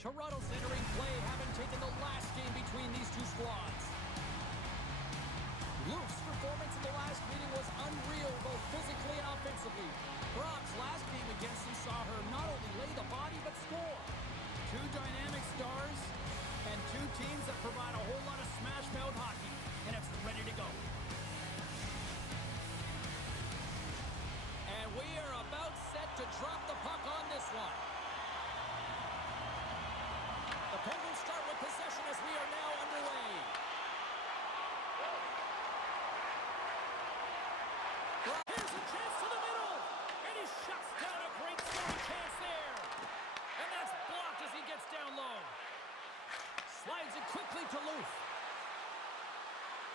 Toronto's entering play, having taken the last game between these two squads. Loof's performance in the last meeting was unreal, both physically and offensively. Brock's last game against him saw her not only lay the body, but score. Two dynamic stars, and two teams that provide a whole lot of smash-mouth hockey, and it's ready to go. And we are about set to drop the puck on this one. The Penguins start with possession as we are now underway. Here's a chance to the middle, and he shuts down a great scoring chance there. And that's blocked as he gets down low. Slides it quickly to Loof.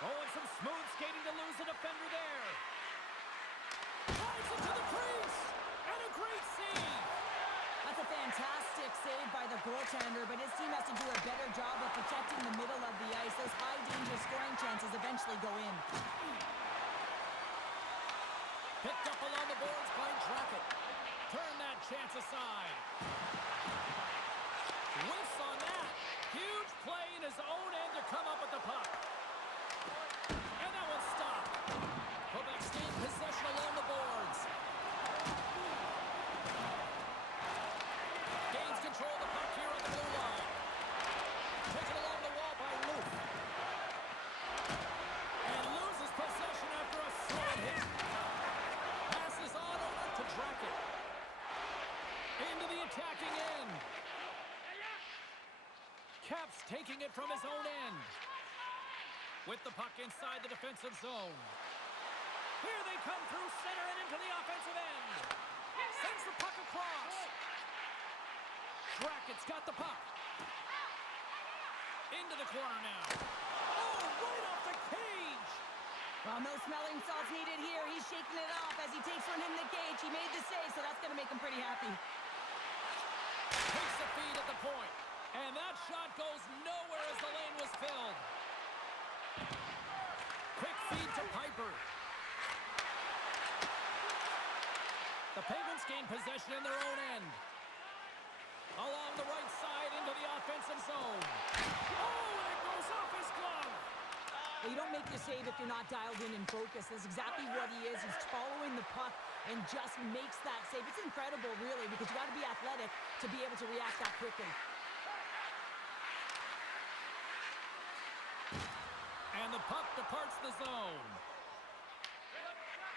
Oh, and some smooth skating to lose the defender there. Slides it to the crease, and a great save. That's a fantastic save by the goaltender, but his team has to do a better job of protecting the middle of the ice. Those high-danger scoring chances eventually go in. Picked up along the boards by Drackett. Turn that chance aside. Whiffs on that. Huge play in his own end to come up with the puck. And that one's stopped. Quebec's gained possession along the boards. Gains control of the puck here on the blue line. Taken along the wall by Loof. And loses possession after a solid hit. Passes on over to Drackett. Into the attacking end. Caps taking it from his own end. With the puck inside the defensive zone. Here they come through center and into the offensive end. Sends the puck across. Drackett's got the puck. Into the corner now. Oh, right off the cage. Well, no smelling salts needed here. He's shaking it off as he takes one in the cage. He made the save, so that's going to make him pretty happy. Takes the feed at the point. And that shot goes nowhere as the lane was filled. Quick feed to Piper. The Penguins gain possession in their own end. Along the right side into the offensive zone. Oh, and it goes off his glove. Well, you don't make the save if you're not dialed in and focused. That's exactly what he is. He's following the puck and just makes that save. It's incredible, really, because you got to be athletic to be able to react that quickly. And the puck departs the zone.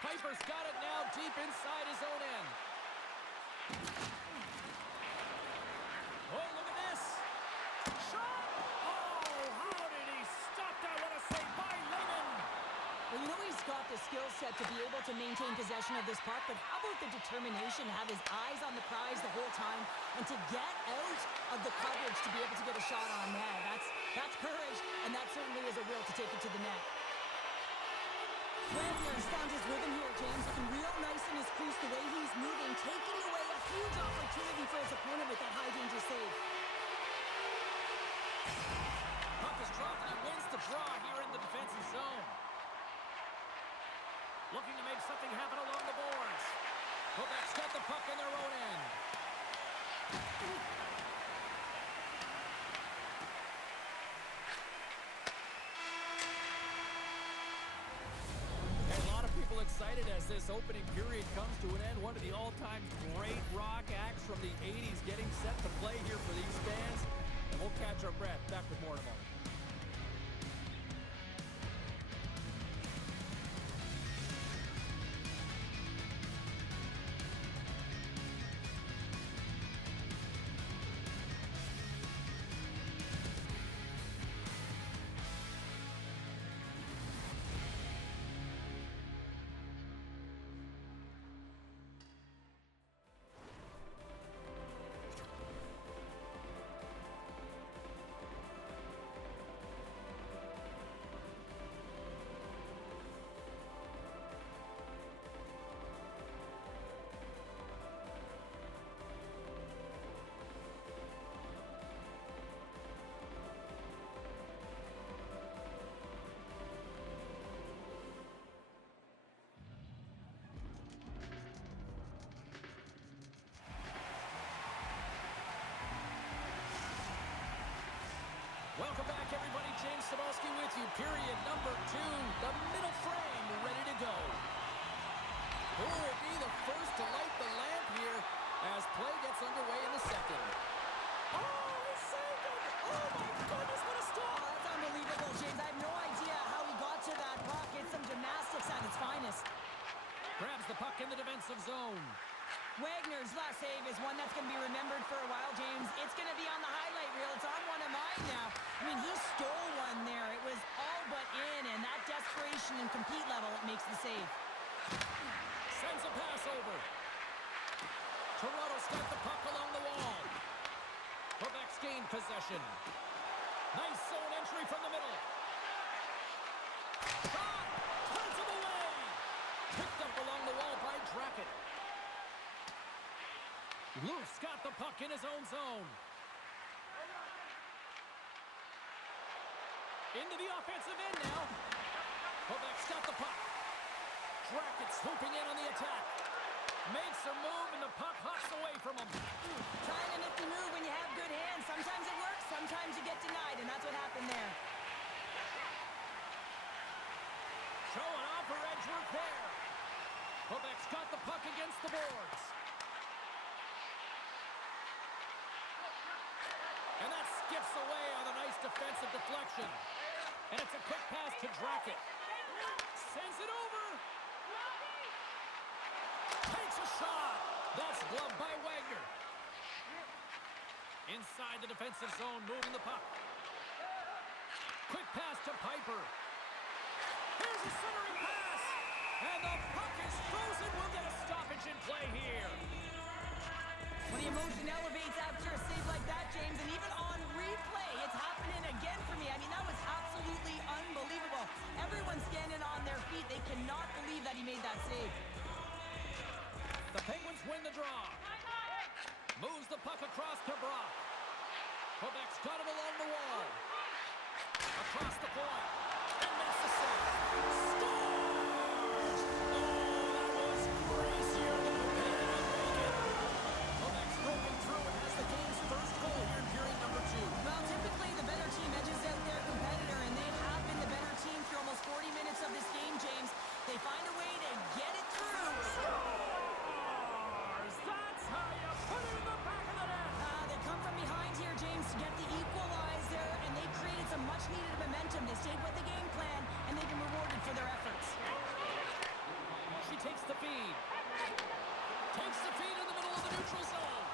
Piper's got it now deep inside his own end. Oh, look at this. Shot! Oh, how did he stop that? What a save by Lehman. Well, you know he's got the skill set to be able to maintain possession of this puck, but how about the determination to have his eyes on the prize the whole time and to get out of the coverage to be able to get a shot on net? That's courage, and that certainly is a will to take it to the net. Wagner's found his rhythm here, James. Looking real nice in his crease, the way he's moving, taking away a huge opportunity for his opponent with that high-danger save. Puck is dropped, and he wins the draw here in the defensive zone. Looking to make something happen along the boards. Quebec's got the puck in their own end. People excited as this opening period comes to an end. One of the all-time great rock acts from the 80s getting set to play here for these fans. And we'll catch our breath. Back with more in a moment. Welcome back, everybody. James Cybulski with you. Period number 2. The middle frame ready to go. Who will be the first to light the lamp here as play gets underway in the second? Oh, he saved it! Oh, my goodness, what a stop! Oh, that's unbelievable, James. I have no idea how he got to that puck. It's some gymnastics at its finest. Grabs the puck in the defensive zone. Wagner's last save is one that's going to be remembered for a while, James. It's going to be on the highlight reel. It's on one of mine now. I mean, he stole one there. It was all but in, and that desperation and compete level, it makes the save. Sends a pass over. Toronto's got the puck along the wall. Quebec's gained possession. Nice zone entry from the middle. Shot! Turns him away! Picked up along the wall by Drackett. Loose got the puck in his own zone. Into the offensive end now. Quebec's got the puck. Drackett swooping in on the attack. Makes a move and the puck hops away from him. Trying a nifty move when you have good hands. Sometimes it works, sometimes you get denied, and that's what happened there. Showing off for Edgeworth there. Quebec's got the puck against the boards. And that skips away on a nice defensive deflection. And it's a quick pass to Drackett. Sends it over. Takes a shot. That's gloved by Wagner. Inside the defensive zone, moving the puck. Quick pass to Piper. Here's a centering pass. And the puck is frozen. We'll get a stoppage in play here. When the emotion elevates after a save like that, James, and even on replay, it's happening again for me. I mean, that was absolutely unbelievable. Everyone's standing on their feet. They cannot believe that he made that save. The Penguins win the draw. Moves the puck across to Brock. Quebec's got it along the wall. Across the point. And makes the save. Scores! Oh, that was crazier than a pan on bacon. Quebec's broken through and has the game's first goal here in period number 2. Well, typically the better team edges out their competitor, and they have been the better team through almost 40 minutes of this game, James. They find a way to get it through. Scores! That's how you put it in the back of the net. They come from behind here, James, to get the equalizer, and they created some much-needed momentum. They stayed with the game plan, and they've been rewarded for their efforts. She takes the feed. Takes the feed in the middle of the neutral zone.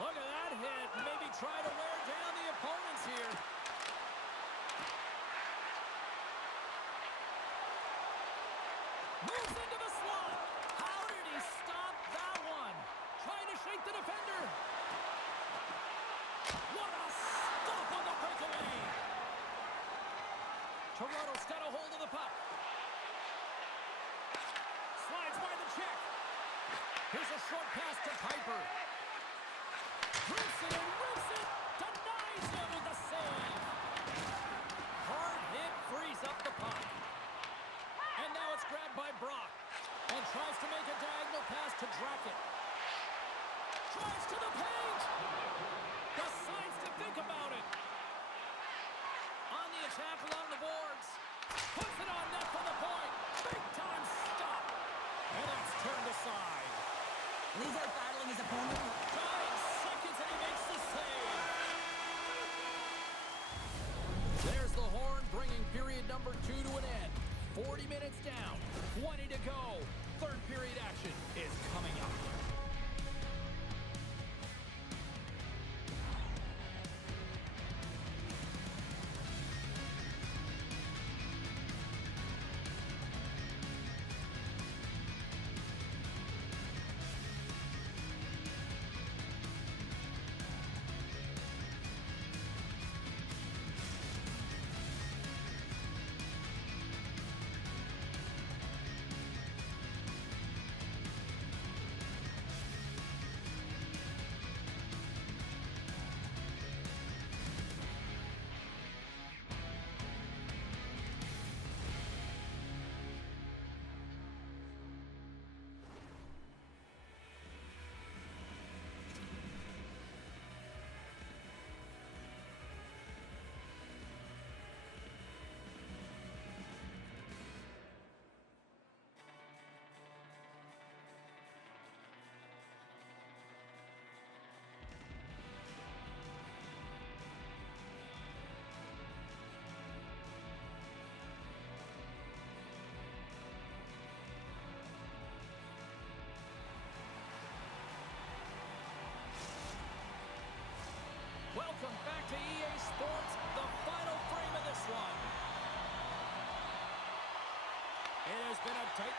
Look at that hit. Maybe try to wear down the opponents here. Moves into the slot. How did he stop that one? Trying to shake the defender. What a stop on the breakaway. Toronto's got a hold of the puck. Slides by the check. Here's a short pass to Piper. Rips it and rips it. Denies him with the save. Hard hit frees up the puck. And now it's grabbed by Brock. And tries to make a diagonal pass to Drackett. Drives to the page. Decides to think about it. On the attack along the boards. Puts it on net for the point. Big time stop. And it's turned aside. He's out battling his opponent. 5 seconds and he makes the save. There's the horn bringing period number 2 to an end. 40 minutes down, 20 to go. Third period action is coming up.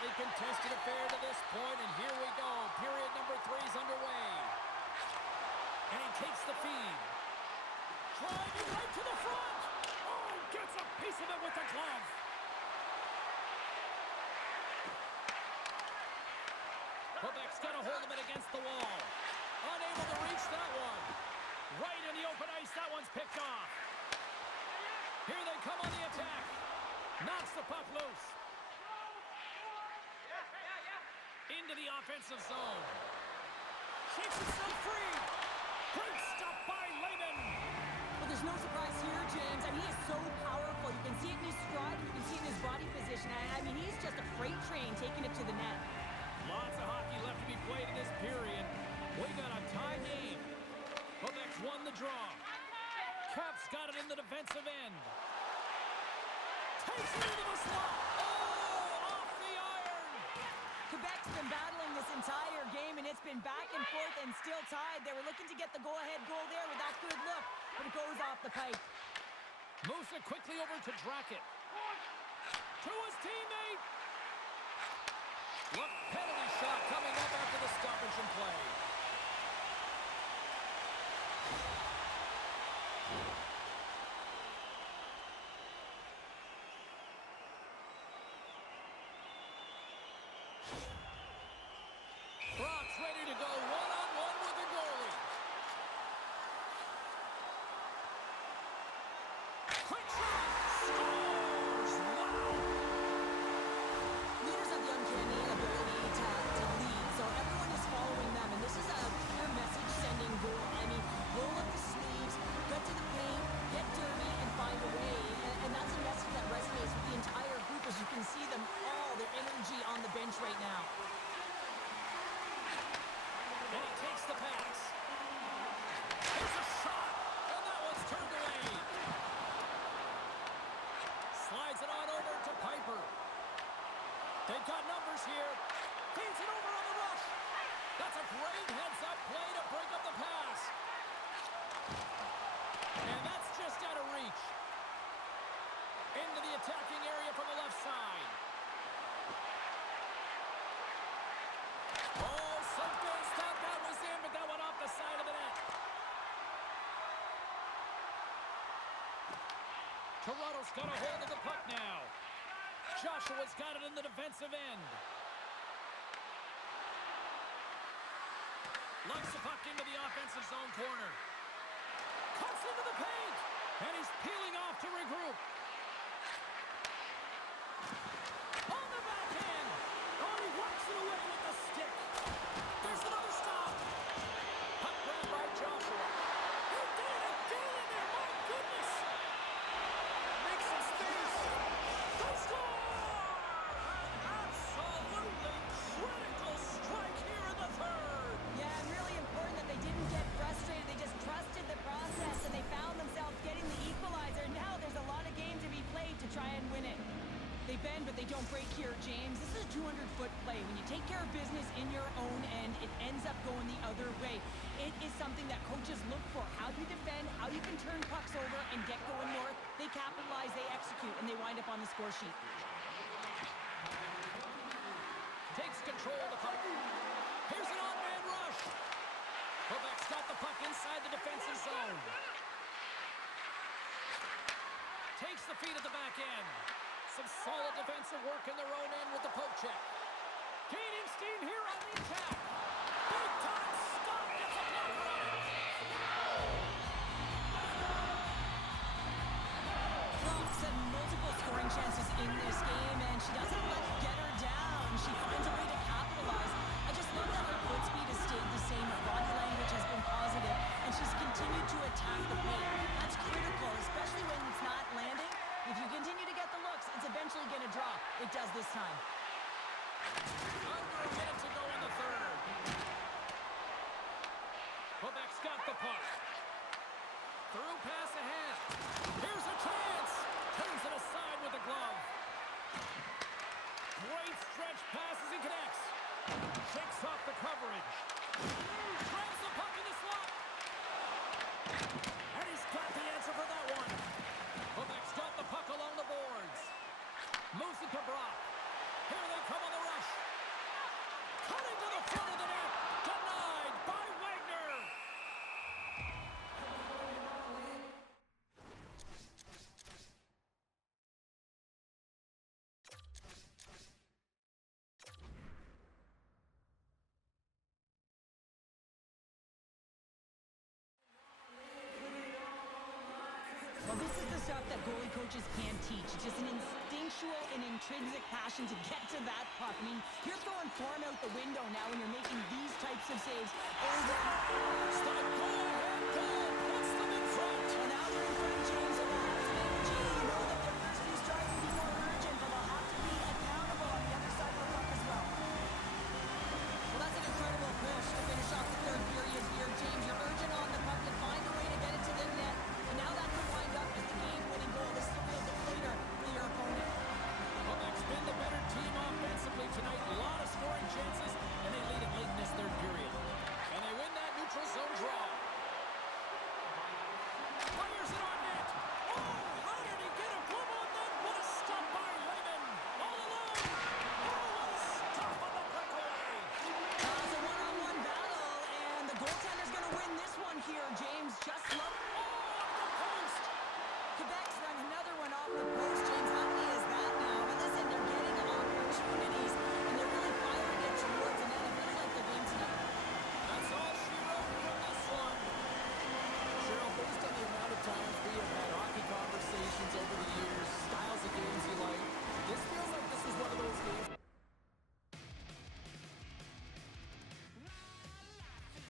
hotly contested affair to this point, and here we go. Period number 3 is underway. And he takes the feed. Driving right to the front. Oh, gets a piece of it with the glove. Quebec's got a hold of it against the wall. Unable to reach that one. Right in the open ice, that one's picked off. Here they come on the attack. Knocks the puck loose. Into the offensive zone. Shakes himself free. Great stop by Lehman. Well, there's no surprise here, James. I mean, he is so powerful. You can see it in his stride. You can see it in his body position. I mean, he's just a freight train taking it to the net. Lots of hockey left to be played in this period. We got a tie game. Quebec's won the draw. Caps got it in the defensive end. Takes it into the slot. Oh, off the iron. Quebec's been battling this entire game, and it's been back and forth and still tied. They were looking to get the go-ahead goal there with that good look, but it goes off the pipe. Moves it quickly over to Drackett. To his teammate. Look, penalty shot coming up after the stoppage in play. Brock's ready to go one-on-one with the goalie. Quick shot! Scores! Wow! Leaders have the uncanny ability to lead, so everyone is following them, and this is a clear message-sending goal. I mean, roll up the sleeves, cut to the paint, get dirty, and find a way. And that's a message that resonates with the entire group, as you can see them all, their energy on the bench right now. And he takes the pass. There's a shot, and that one's turned away. Slides it on over to Piper. They've got numbers here. Feeds it over on the rush. That's a great heads-up play to break up the pass. And that's just out of reach. Into the attacking area from the left side. Oh, some fans thought that was in, but that went off the side of the net. Toronto's got a hold of the puck now. Joshua's got it in the defensive end. Locks the puck into the offensive zone corner. Cuts into the paint, and he's peeling off to regroup. On the backhand. Oh, he walks it away with the stick. There's another stop. Puck grabbed by Joshua. He did it again in there. My goodness. Makes some space. They score! An absolutely critical strike here in the third. Yeah, and really important that they didn't get frustrated. They just trusted the process, and they found themselves getting the equalizer. Now there's a lot of game to be played to try and win it. They bend, but they don't break here, James. This is a 200-foot play. When you take care of business in your own end, it ends up going the other way. It is something that coaches look for. How you defend, how you can turn pucks over and get going north. They capitalize, they execute, and they wind up on the score sheet. Takes control of the puck. Here's an on-man rush. Quebec's got the puck inside the defensive zone. Takes the feed at the back end. Some solid defensive work in their own end with the poke check. Gaining steam here on the attack. Big time stop. Gets a blocker on it. Clocks and multiple scoring chances in this game, and she doesn't let it get her down. She finds a way to capitalize. I just love that her foot speed has stayed the same. Her body language has been positive, and she's continued to attack the paint. That's critical, especially when it's not landing. If you continue to get the looks, it's eventually going to drop. It does this time. Under a minute to go in the third. Quebec's got the puck. Through pass ahead. Here's a chance. Turns it aside with the glove. Great stretch pass as he connects. Shakes off the coverage. Grabs the puck in the slot. And he's got the answer for that one. Quebec's got the puck along the boards. Moves it to Brock. Here they come on the rush. Well, this is the stuff that goalie coaches can't teach. It's just an instinctual and intrinsic passion to get to that puck. I mean, you're throwing form out the window now when you're making these types of saves over and over. The go-ahead goal puts them in front. Well, now they're in front, James, and they'll have some energy. You know that their first few strikes will be more urgent, but they'll have to be accountable on the other side of the puck as well. Well, that's an incredible push to finish off the third period here, James. You're urgent on the puck. You find a way to get it to the net, and now that could wind up as the game-winning goal. This is a real deflator for your opponent. Well, that's been the better team offensively tonight. A lot of scoring chances, and they lead it late in this third period. And they win that neutral zone draw. Fires it on net. Oh, how did he get a glove on that? What a stop by Raymond. All alone. Oh, what a stop on the breakaway. It's a one-on-one battle, and the goaltender's going to win this one here, James. Just look. Oh, off the post. Quebec